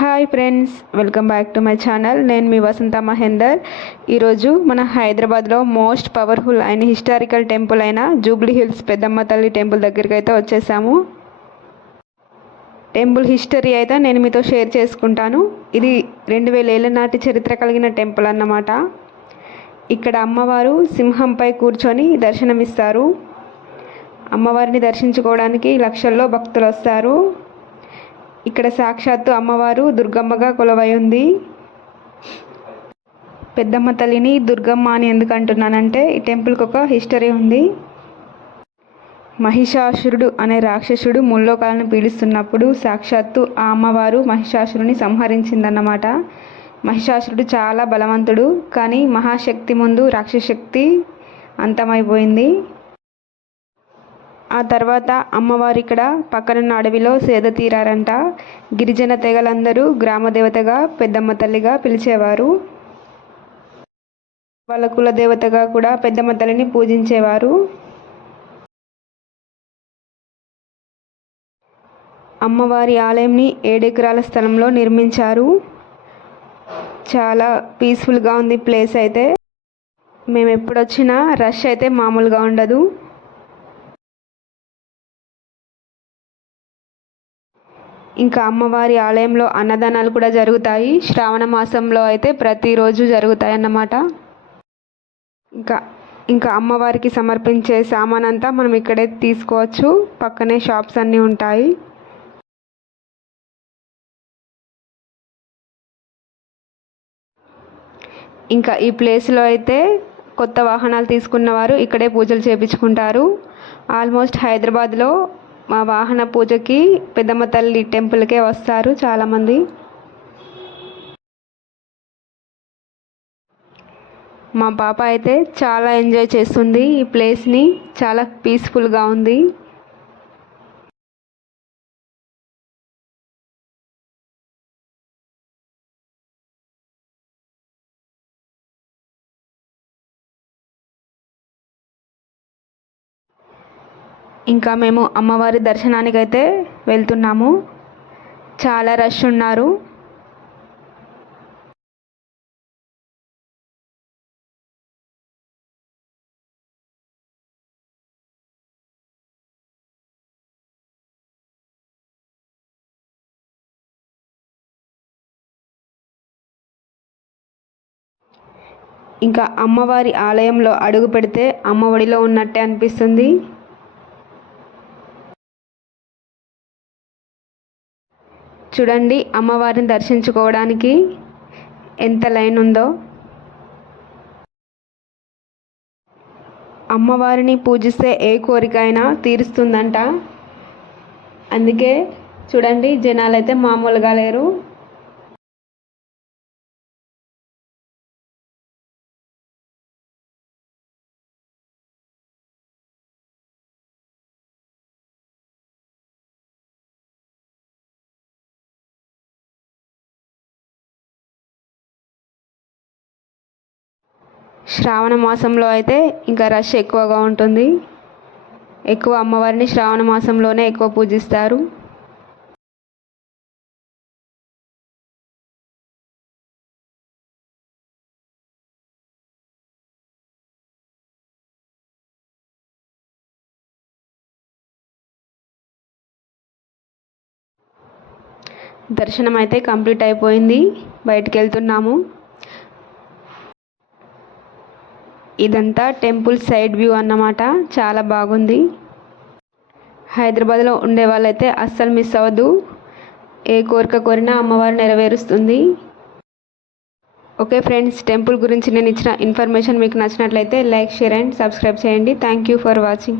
Hi friends, welcome back to my channel. నేను మీ వసంత మహేందర్. ఈరోజు మన హైదరాబాద్లో మోస్ట్ పవర్ఫుల్ అయిన హిస్టారికల్ టెంపుల్ అయిన జూబ్లీ హిల్స్ పెద్దమ్మ తల్లి టెంపుల్ దగ్గరికి అయితే వచ్చేసాము. టెంపుల్ హిస్టరీ అయితే నేను మీతో షేర్ చేసుకుంటాను. ఇది 2000 ఏళ్ల నాటి చరిత్ర కలిగిన టెంపుల్ అన్నమాట. ఇక్కడ అమ్మవారు సింహంపై కూర్చొని దర్శనమిస్తారు. అమ్మవారిని దర్శించుకోవడానికి లక్షల్లో భక్తులు వస్తారు. ఇక్కడ సాక్షాత్తు అమ్మవారు దుర్గమ్మగా కొలువై ఉంది. పెద్దమ్మ తల్లిని దుర్గమ్మ అని ఎందుకు అంటున్నానంటే ఈ టెంపుల్కి ఒక హిస్టరీ ఉంది. మహిషాసురుడు అనే రాక్షసుడు ముల్లోకాలను పీడిస్తున్నప్పుడు సాక్షాత్తు ఆ అమ్మవారు మహిషాసురుని సంహరించిందన్నమాట. మహిషాసురుడు చాలా బలవంతుడు, కానీ మహాశక్తి ముందు రాక్షసశక్తి అంతమైపోయింది. ఆ తర్వాత అమ్మవారు ఇక్కడ పక్కనున్న అడవిలో సేద తీరారంట. గిరిజన తెగలందరూ గ్రామదేవతగా పెద్దమ్మ తల్లిగా పిలిచేవారు. వాళ్ళ కులదేవతగా కూడా పెద్దమ్మ తల్లిని పూజించేవారు. అమ్మవారి ఆలయంని 7 ఎకరాల స్థలంలో నిర్మించారు. చాలా పీస్ఫుల్గా ఉంది ప్లేస్ అయితే. మేము ఎప్పుడొచ్చినా రష్ అయితే మామూలుగా ఉండదు. ఇంకా అమ్మవారి ఆలయంలో అన్నదానాలు కూడా జరుగుతాయి. శ్రావణ మాసంలో అయితే ప్రతిరోజు జరుగుతాయి అన్నమాట. ఇంకా అమ్మవారికి సమర్పించే సామాన్ అంతా మనం ఇక్కడే తీసుకోవచ్చు. పక్కనే షాప్స్ అన్నీ ఉంటాయి. ఇంకా ఈ ప్లేస్లో అయితే కొత్త వాహనాలు తీసుకున్న వారు ఇక్కడే పూజలు చేయించుకుంటారు. ఆల్మోస్ట్ హైదరాబాద్లో మా వాహన పూజకి పెద్దమ్మ తల్లి టెంపుల్కే వస్తారు చాలామంది. మా పాప అయితే చాలా ఎంజాయ్ చేస్తుంది ఈ ప్లేస్ని. చాలా పీస్ఫుల్గా ఉంది. ఇంకా మేము అమ్మవారి దర్శనానికి అయితే వెళ్తున్నాము. చాలా రష్ ఉన్నారు. ఇంకా అమ్మవారి ఆలయంలో అడుగు పెడితే అమ్మ ఒడిలో ఉన్నట్టే అనిపిస్తుంది. చూడండి, అమ్మవారిని దర్శించుకోవడానికి ఎంత లైన్ ఉందో. అమ్మవారిని పూజిస్తే ఏ కోరిక అయినా తీరుస్తుందంట. అందుకే చూడండి, జనాలు అయితే మామూలుగా లేరు. శ్రావణ మాసంలో అయితే ఇంకా రష్ ఎక్కువగా ఉంటుంది. ఎక్కువ అమ్మవారిని శ్రావణ మాసంలోనే ఎక్కువ పూజిస్తారు. దర్శనం అయితే కంప్లీట్ అయిపోయింది. బయటికి వెళ్తున్నాము. ఇదంతా టెంపుల్ సైడ్ వ్యూ అన్నమాట. చాలా బాగుంది. హైదరాబాద్లో ఉండే వాళ్ళైతే అస్సలు మిస్ అవ్వద్దు. ఏ కోరిక కోరినా అమ్మవారు నెరవేరుస్తుంది. ఓకే ఫ్రెండ్స్, టెంపుల్ గురించి నేను ఇచ్చిన ఇన్ఫర్మేషన్ మీకు నచ్చినట్లయితే లైక్, షేర్ అండ్ సబ్స్క్రైబ్ చేయండి. Thank you for watching.